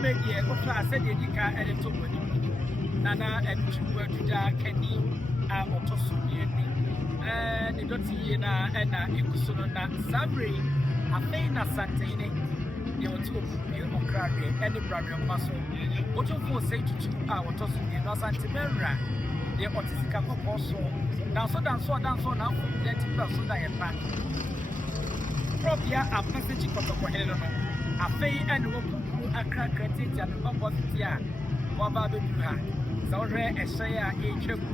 media, what I said, you can't edit to Nana and Chuba Kenny, Otosuni, and the Dotina and Ikusuna Sabri, Afena Santini, the Otu Crabby, and the Brother Muscle. What of for say to our Tosuni, no Santimera, the Otisika also. Now, so now, let it pass so that back. Propia a passage for Helena. A fay and a crack credit and one was here. Waba Buha. So rare a share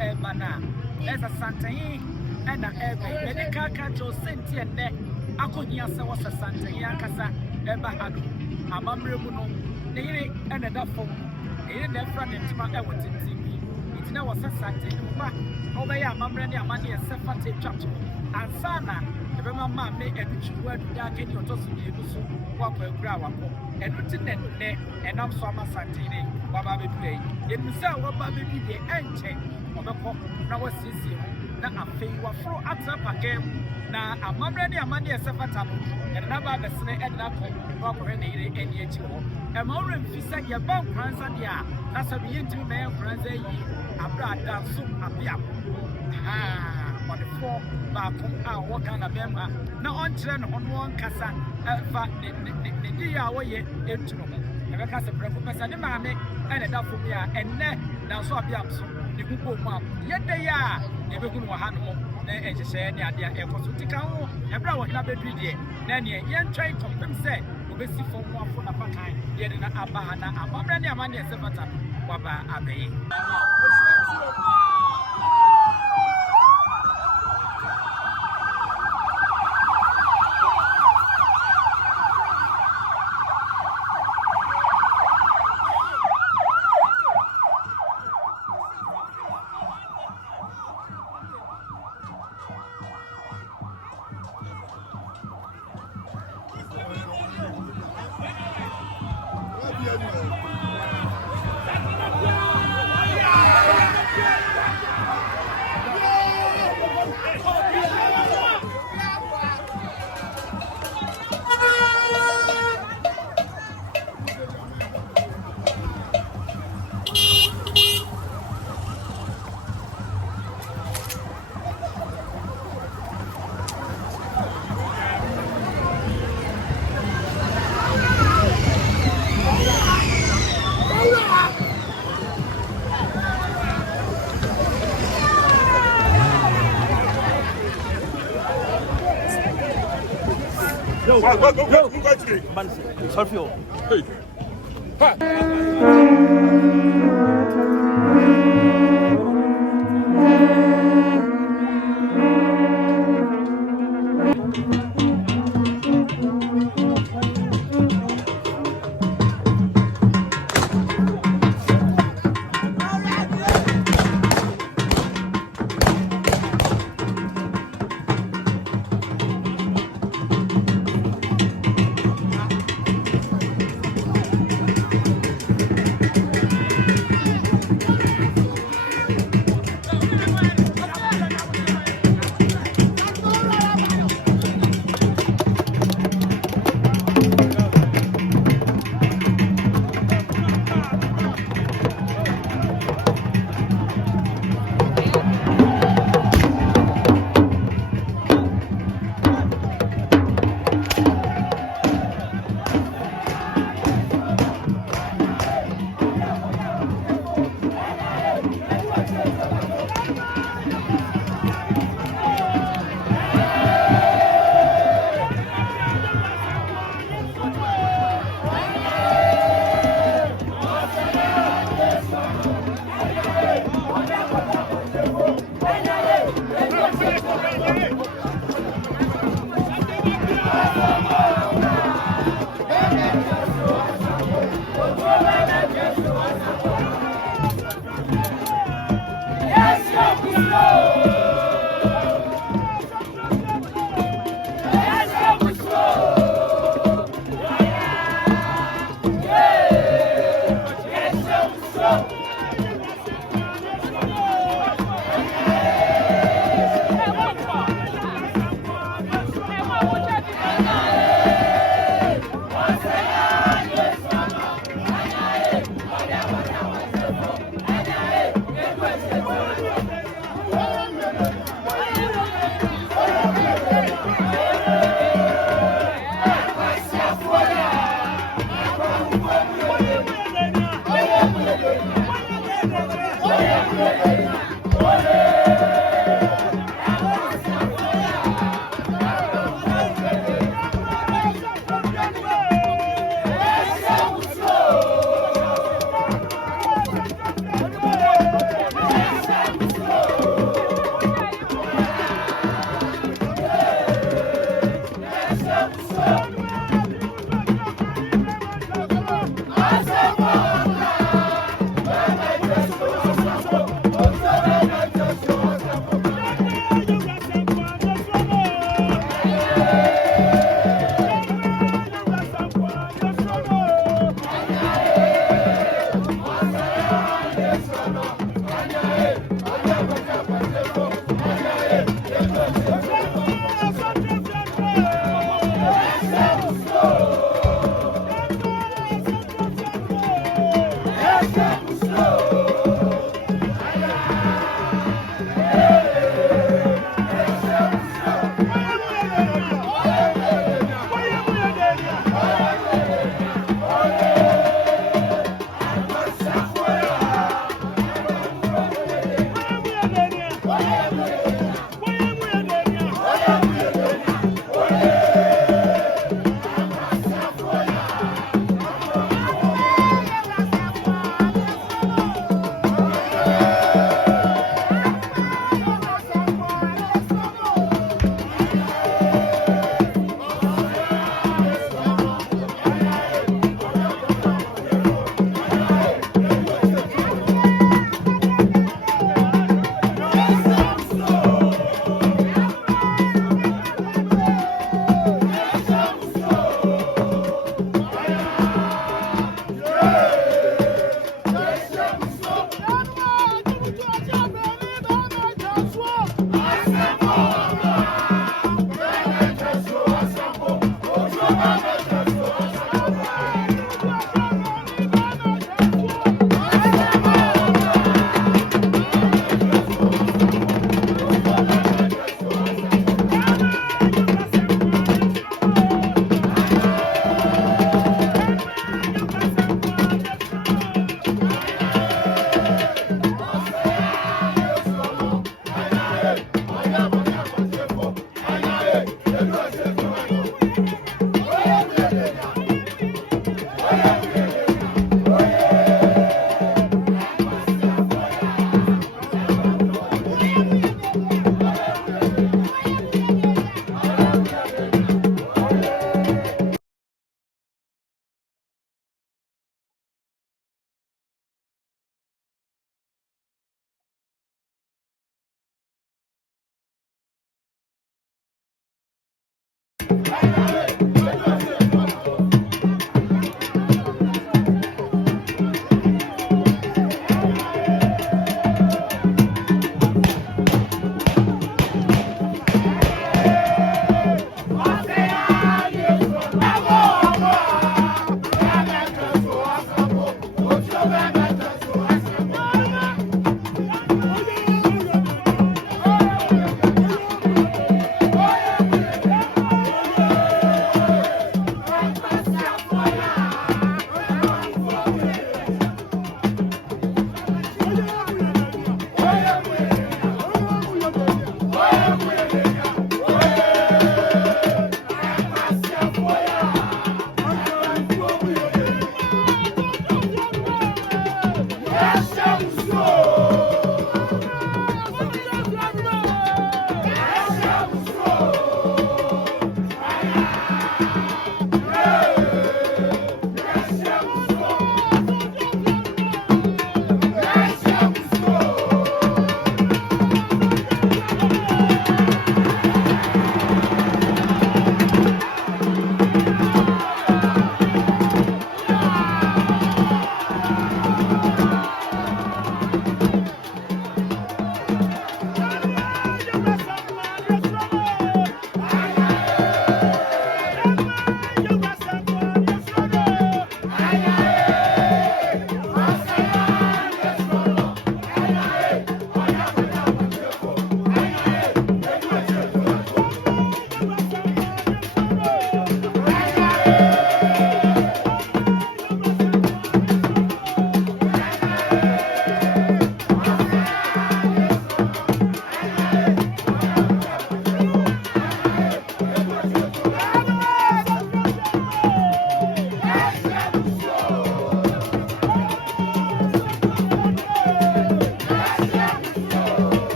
a mana. There's a Santa and a Ebe. Medical catch senti and neck. Akunyasa was a Santa Yakasa, Eba Hadu. A Mamruno, Nere and a duffel. In their front into my Everton TV. It's now a Santa. Obey a mamma and money and Sefate chapter. And Sana, the mamma may and word dark in your tossing you so walk a growl. And written and I'm Sama Santini, Baba play. Yet Missa, what Baby be and change of the pop. Now was this year. Now a favor for up again. Now a mamma and money and Sefatan. And another the snake and knuckle, proper and yet. A more and Fissa, your bone crans and ya. That's a being to man, friends. I brought down soup up yam. On the floor, back what kind of member? Now on trend on one cassa, the dear away into the cassa breakfast and the mammy and a duffel and now so be up. The people map, yet they are never going to handle. Then as you say, near the airport to Tikao, and Brown will have a video. Then young try to come say, we see for one for the time, yet in a Abana, a Mamma money as a button, Waba Abbey. Go.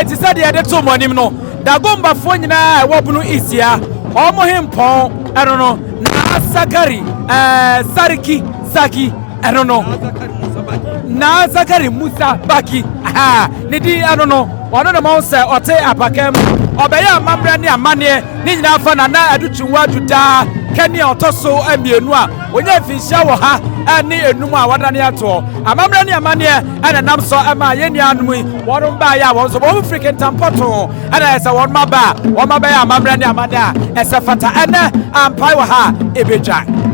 eti sɛ deɛ de to mo anim no dagombafoɔ nyinaa ɛwɔ bunu isia ɔmo hempɔn ɛno no na sakari sariki saki ɛno no na zakari musa baki ne di ɛno no ɔno na ma sɛ ɔte apakam ɔbɛyɛ amammerɛ ne amanneɛ ne nyinaa fa na adutuwa dudaa kɛne a ɔtɔ so mmienu a onye mfinhyia wɔ ha ne enum a wɔdane atoɔ amammerɛ ne amanneɛ ɛna nam so ɛma yɛn nuanom yi wɔn baayɛ a wɔn nso wɔn firi kentampɔto ɛna ɛsɛ wɔn ma ba wɔn ma bɛyɛ amammerɛ ne amanneɛ a ɛsɛ fata ɛnɛ ampae wɔ ha ebedwa.